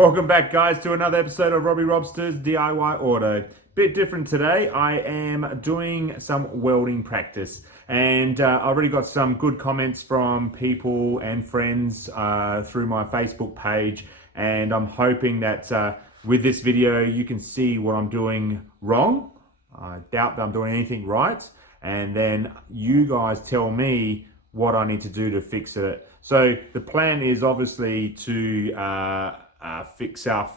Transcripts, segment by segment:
Welcome back, guys, to another episode of Robby Robstar's DIY Auto. Bit different today. I am doing some welding practice, and I've already got some good comments from people and friends through my Facebook page, and I'm hoping that with this video you can see what I'm doing wrong. I doubt that I'm doing anything right, and then you guys tell me what I need to do to fix it. So the plan is obviously to fix up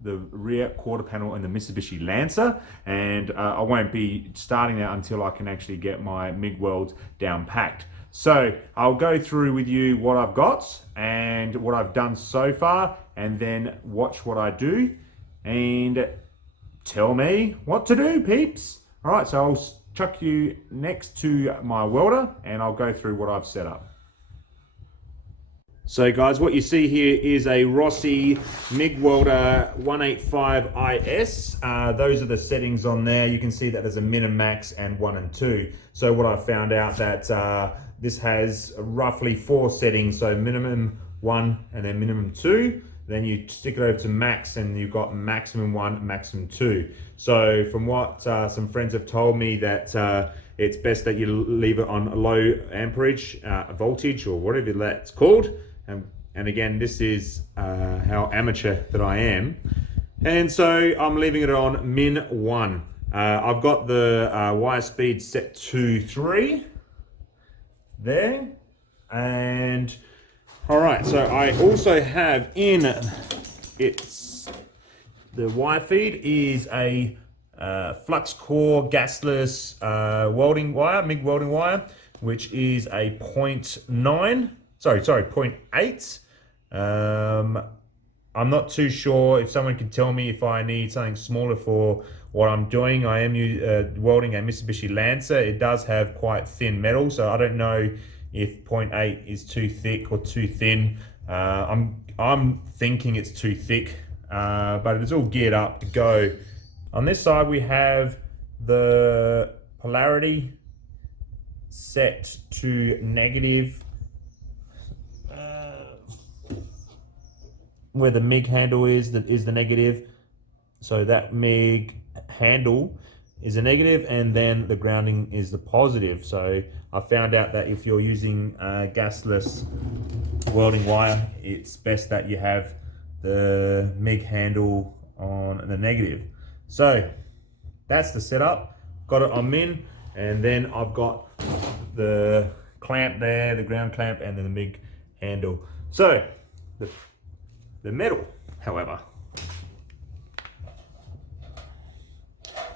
the rear quarter panel in the Mitsubishi Lancer, and I won't be starting that until I can actually get my MIG weld down packed. So I'll go through with you what I've got and what I've done so far, and then watch what I do and tell me what to do, peeps. All right, so I'll chuck you next to my welder and I'll go through what I've set up. So guys, what you see here is a Rossi MIG welder 185 IS. Those are the settings on there. You can see that there's a min, max, and 1 and 2. So what I found out that this has roughly 4 settings. So minimum 1 and then minimum 2. Then you stick it over to max and you've got maximum 1, maximum 2. So from what some friends have told me, that it's best that you leave it on a low amperage, voltage, or whatever that's called. And again, this is how amateur that I am. And so I'm leaving it on min 1. I've got the wire speed set to 3 there. And all right, so I also have in the wire feed is a flux core gasless welding wire, MIG welding wire, which is a 0.9. Sorry, 0.8. I'm not too sure. If someone can tell me if I need something smaller for what I'm doing. I am welding a Mitsubishi Lancer. It does have quite thin metal, so I don't know if 0.8 is too thick or too thin. I'm thinking it's too thick, but it's all geared up to go. On this side, we have the polarity set to negative. Where the MIG handle is the negative. So that MIG handle is a negative, and then the grounding is the positive. So I found out that if you're using gasless welding wire, it's best that you have the MIG handle on the negative. So that's the setup. Got it on min, and then I've got the clamp there, the ground clamp, and then the MIG handle. So the metal, however.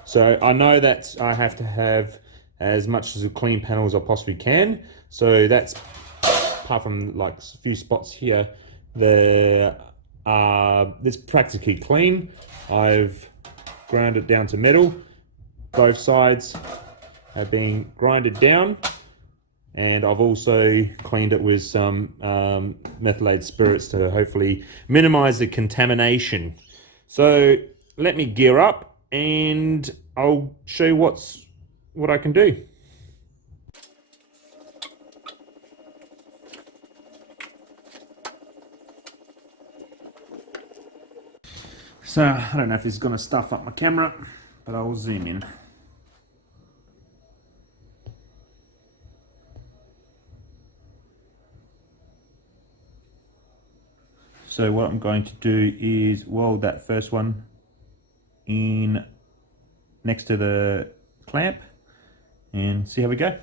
So I know that I have to have as much as a clean panel as I possibly can. So that's, apart from like a few spots here, it's practically clean. I've ground it down to metal. Both sides have been grinded down. And I've also cleaned it with some methylated spirits to hopefully minimize the contamination. So let me gear up and I'll show you what I can do. So I don't know if this is going to stuff up my camera, but I'll zoom in. So what I'm going to do is weld that first one in next to the clamp and see how we go.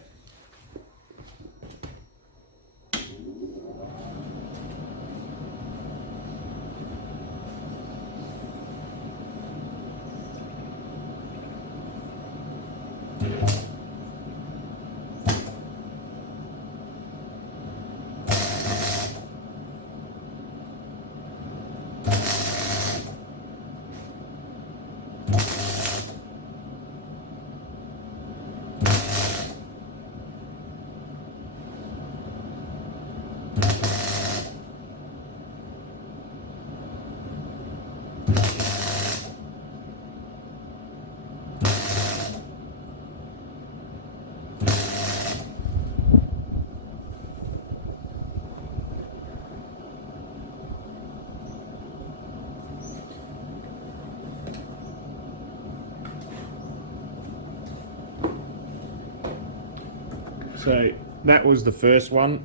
So that was the first one.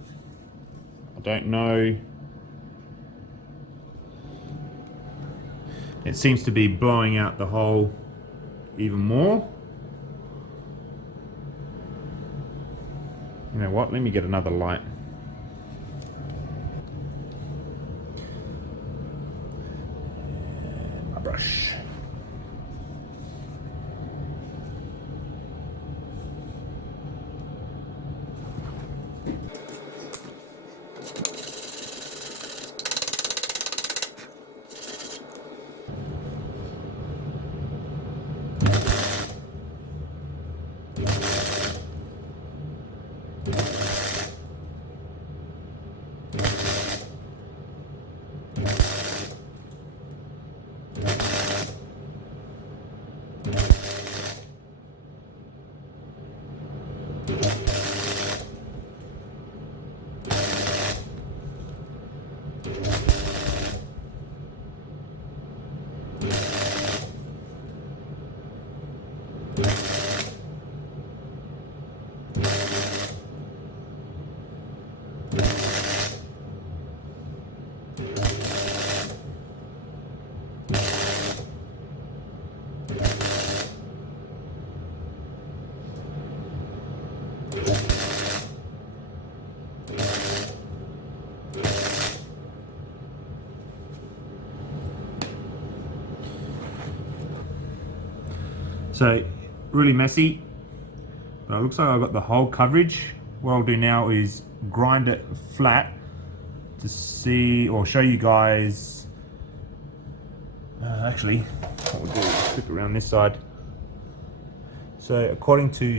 I don't know. It seems to be blowing out the hole even more. You know what? Let me get another light. And my brush. So really messy, but it looks like I've got the whole coverage. What I'll do now is grind it flat to see or show you guys. Actually, what we'll do is flip around this side. So according to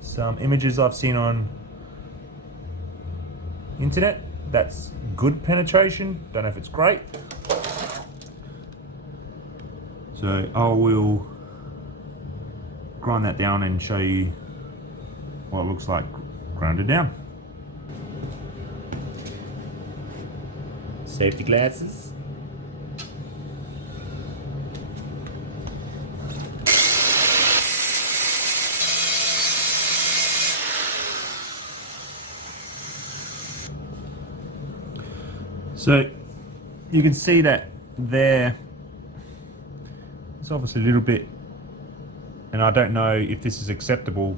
some images I've seen on internet, that's good penetration. Don't know if it's great. So I will grind that down and show you what it looks like grounded down. Safety glasses. So you can see that there. It's obviously a little bit, and I don't know if this is acceptable.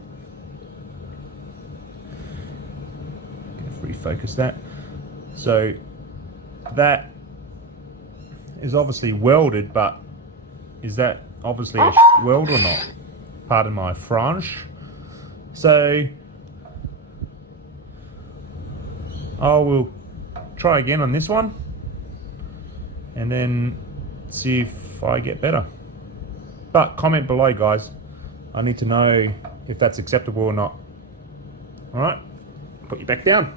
Refocus that. So that is obviously welded, but is that obviously a weld or not? Pardon my French. So I will try again on this one and then see if I get better. But comment below, guys. I need to know if that's acceptable or not. All right, put you back down.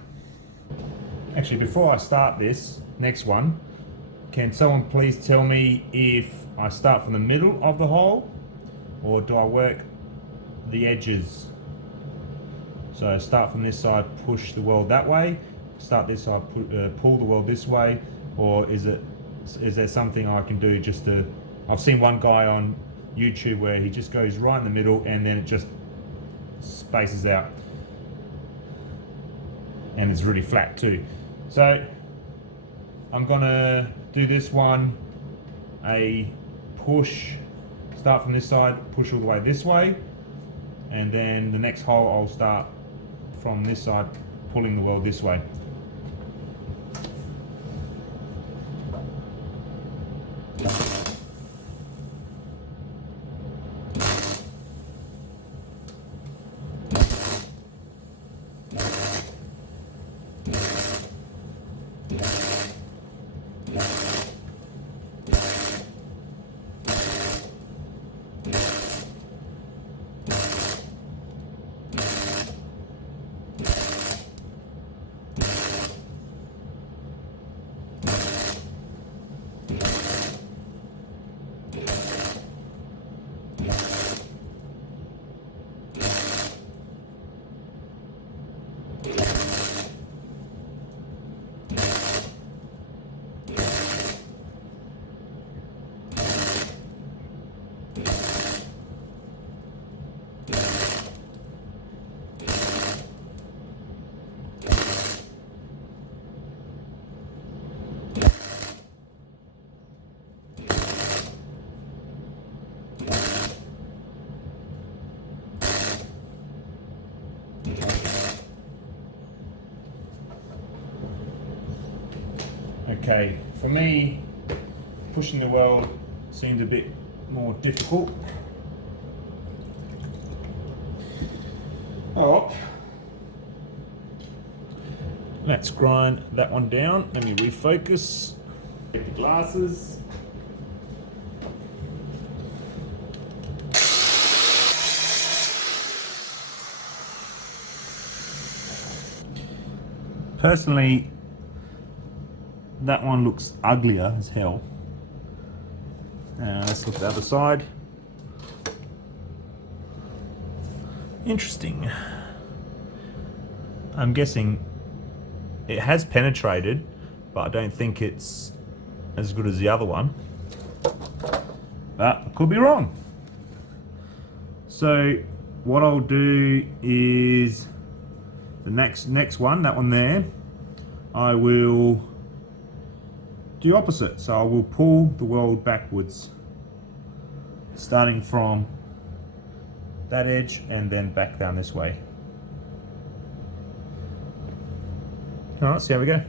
Actually, before I start this next one, can someone please tell me if I start from the middle of the hole or do I work the edges? So start from this side, push the weld that way, start this side, pull the weld this way, or is there something I can do just to, I've seen one guy on YouTube where he just goes right in the middle and then it just spaces out and it's really flat too. So I'm gonna do this one, a push, start from this side, push all the way this way, and then the next hole I'll start from this side, pulling the weld this way. Okay, for me, pushing the weld seemed a bit more difficult. Oh, let's grind that one down. Let me refocus. Get the glasses. Personally, that one looks uglier as hell. Let's look at the other side. Interesting. I'm guessing it has penetrated, but I don't think it's as good as the other one. But I could be wrong. So what I'll do is the next one, that one there, I will do opposite. So I will pull the weld backwards, starting from that edge and then back down this way. All right, see how we go.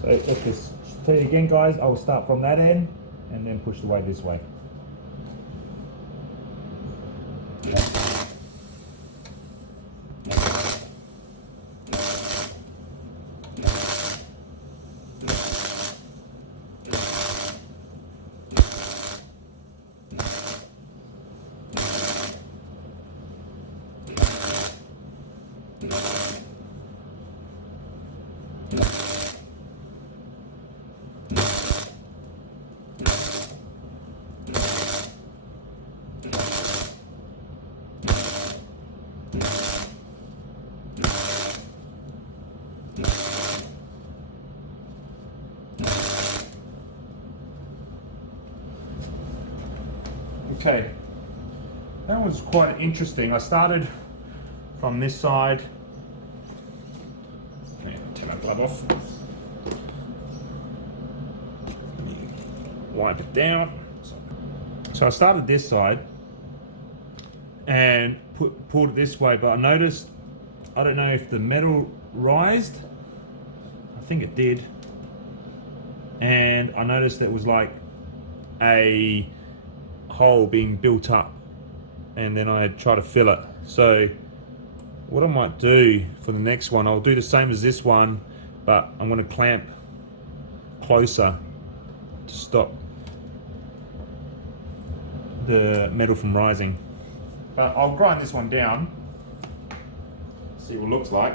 So let's just tell you again, guys, I will start from that end and then push the way this way. Okay, that was quite interesting. I started from this side. Okay, take my glove off. Let me wipe it down. So I started this side and pulled it this way, but I noticed, I don't know if the metal rised. I think it did. And I noticed it was like a hole being built up, and then I try to fill it. So what I might do for the next one, I'll do the same as this one, but I'm going to clamp closer to stop the metal from rising. But I'll grind this one down, see what it looks like.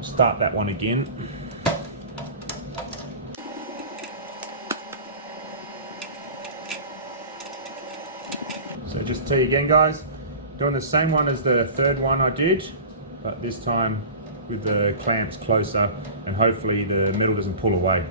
Start that one again. So just to tell you again, guys, doing the same one as the third one I did, but this time with the clamps closer, and hopefully the metal doesn't pull away.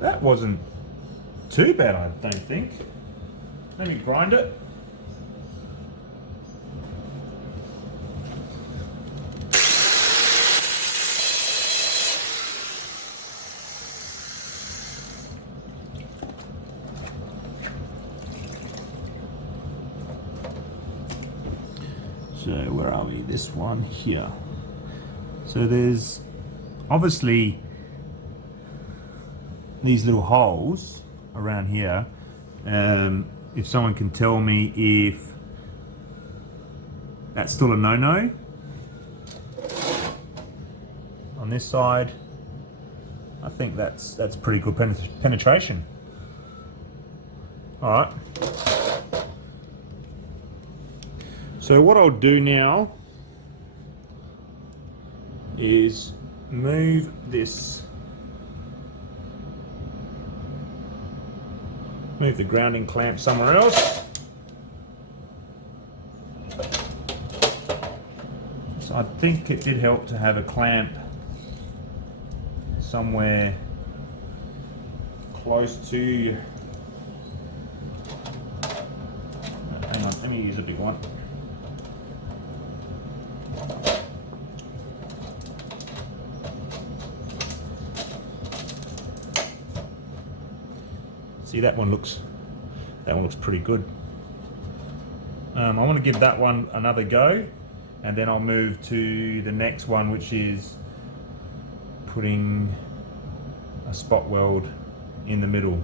That wasn't too bad, I don't think. Let me grind it. So where are we? This one here. So there's obviously these little holes around here. If someone can tell me if that's still a no-no. On this side, I think that's pretty good penetration. All right. So what I'll do now is move this, move the grounding clamp somewhere else. So I think it did help to have a clamp somewhere close to, hang on, let me use a big one. See, that one looks pretty good. I want to give that one another go, and then I'll move to the next one, which is putting a spot weld in the middle.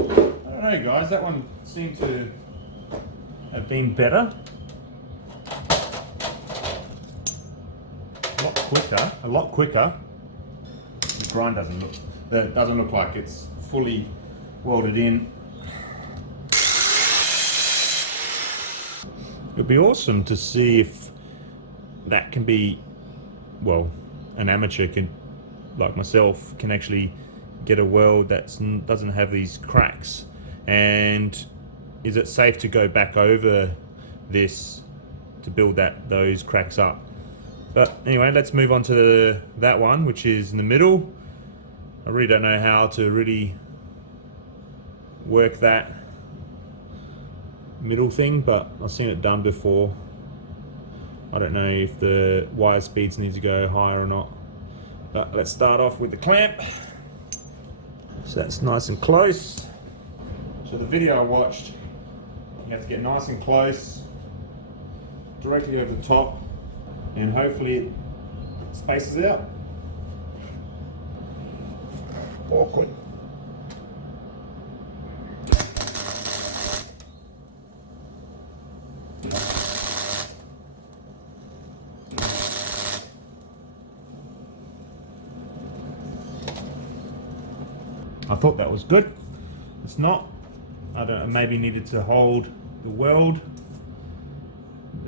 I don't know, guys, that one seemed to have been better. A lot quicker. The grind doesn't look like it's fully welded in. It'd be awesome to see if that can be, well, an amateur can, like myself, can actually get a weld that doesn't have these cracks. And is it safe to go back over this to build those cracks up? But anyway, let's move on to that one, which is in the middle. I really don't know how to really work that middle thing, but I've seen it done before. I don't know if the wire speeds need to go higher or not. But let's start off with the clamp. So that's nice and close. So the video I watched, you have to get nice and close, directly over the top, and hopefully it spaces out. Awkward. I thought that was good. It's not. I don't know, maybe needed to hold the weld,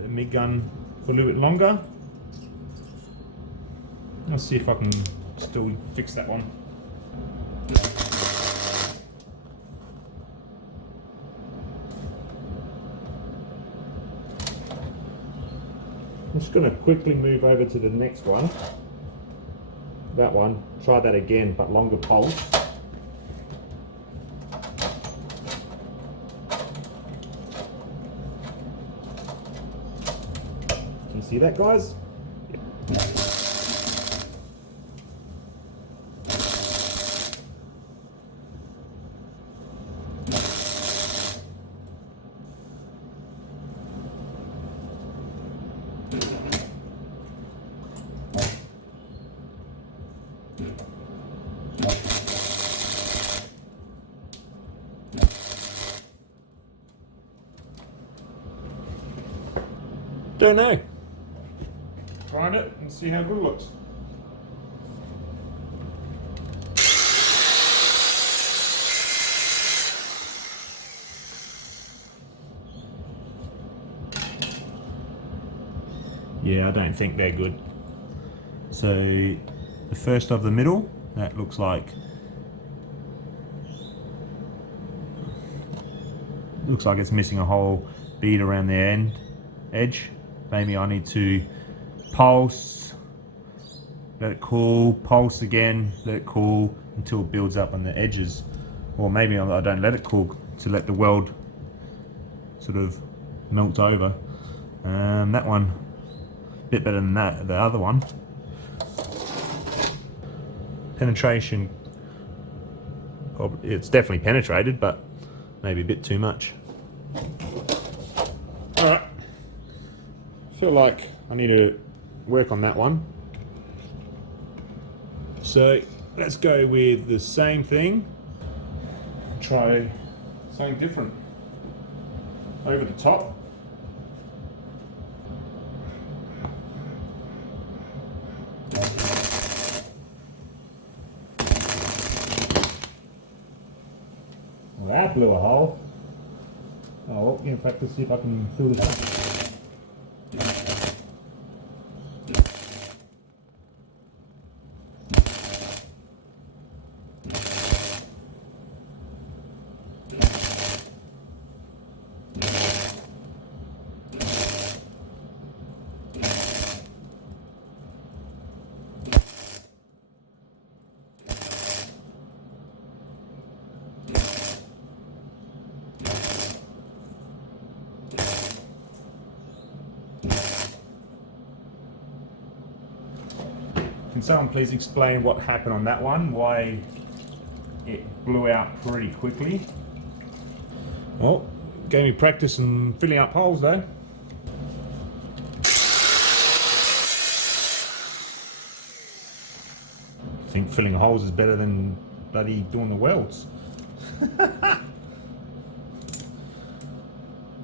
the MIG gun, for a little bit longer. Let's see if I can still fix that one. I'm just going to quickly move over to the next one. That one, try that again, but longer pulse. See that, guys? Don't know. Grind it and see how good it looks. Yeah, I don't think they're good. So the first of the middle, that looks like it's missing a whole bead around the edge. Maybe I need to pulse let it cool, pulse again, let it cool until it builds up on the edges. Or maybe I don't let it cool to let the weld sort of melt over. That one, a bit better than that, the other one. Penetration, it's definitely penetrated, but maybe a bit too much. Alright, feel like I need to work on that one. So let's go with the same thing. Try something different. Over the top. Well, that blew a hole. Oh, well, in fact, let's see if I can fill this up. Can someone please explain what happened on that one? Why it blew out pretty quickly? Well, gave me practice in filling up holes though. I think filling holes is better than bloody doing the welds.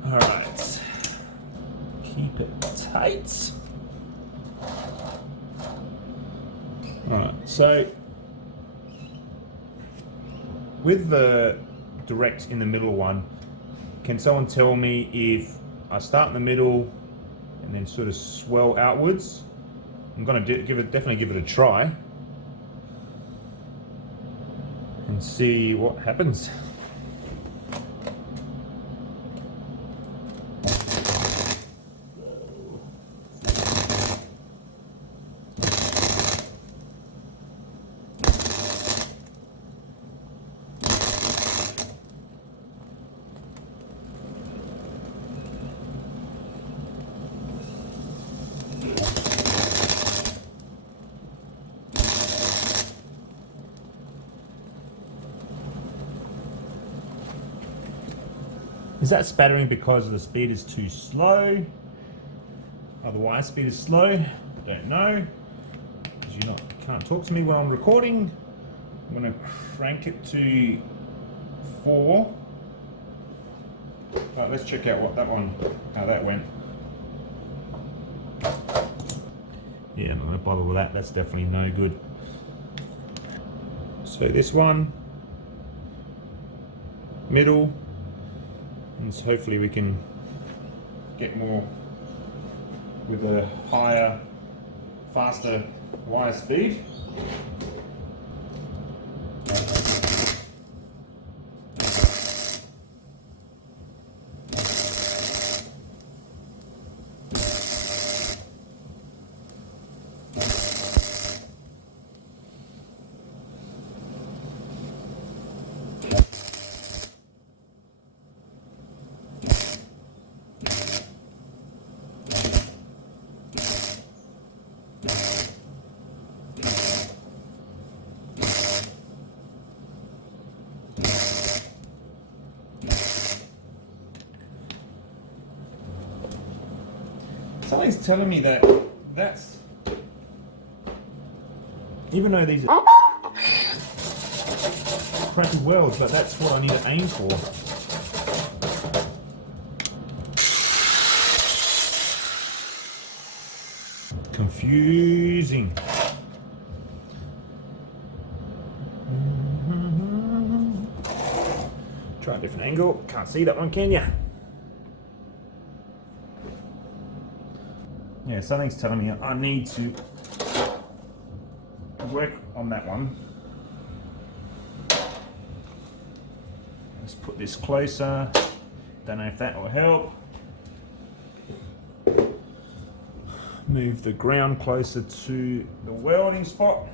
Alright. Keep it tight. Alright, so with the direct in the middle one, can someone tell me if I start in the middle and then sort of swell outwards? I'm going to definitely give it a try and see what happens. Is that spattering because the speed is too slow? Or the wire speed is slow? I don't know. Because you can't talk to me when I'm recording. I'm going to crank it to 4. Right, let's check out how that went. Yeah, I'm not going to bother with that. That's definitely no good. So this one, middle. And so hopefully we can get more with a higher, faster wire speed. Something's telling me that's, even though these are crappy welds, but that's what I need to aim for. Confusing. Try a different angle. Can't see that one, can ya? Yeah, something's telling me I need to work on that one. Let's put this closer. Don't know if that will help. move the ground closer to the welding spot.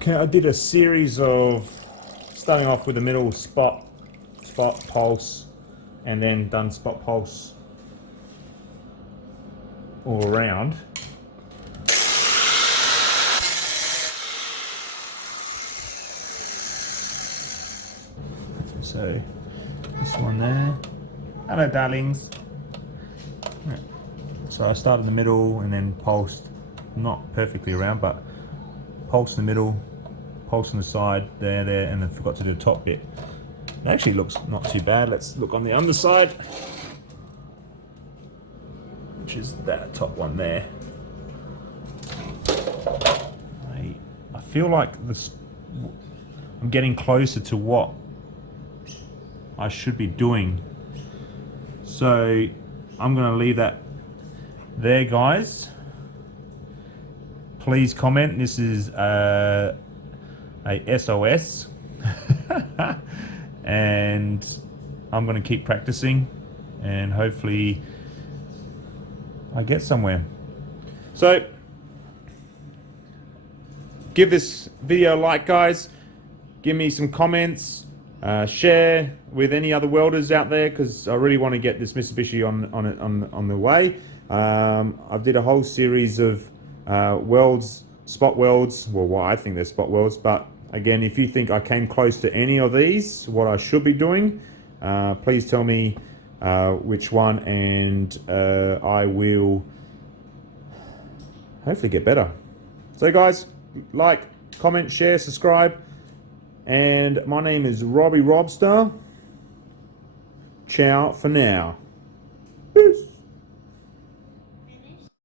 Okay, I did a series of starting off with the middle spot, pulse, and then done spot pulse all around. So this one there. Hello, darlings. So I started in the middle and then pulsed, not perfectly around, but pulse in the middle, pulse on the side, there, and then forgot to do the top bit. It actually looks not too bad. Let's look on the underside, which is that top one there. I feel like I'm getting closer to what I should be doing. So I'm gonna leave that there, guys. Please comment. This is a SOS. And I'm going to keep practicing and hopefully I get somewhere. So give this video a like, guys. Give me some comments. Share with any other welders out there, because I really want to get this Mitsubishi on the way. I did a whole series of welds, spot welds, well, I think they're spot welds, but again, if you think I came close to any of these, what I should be doing, please tell me which one, and I will hopefully get better. So guys, like, comment, share, subscribe, and my name is Robby Robstar. Ciao for now.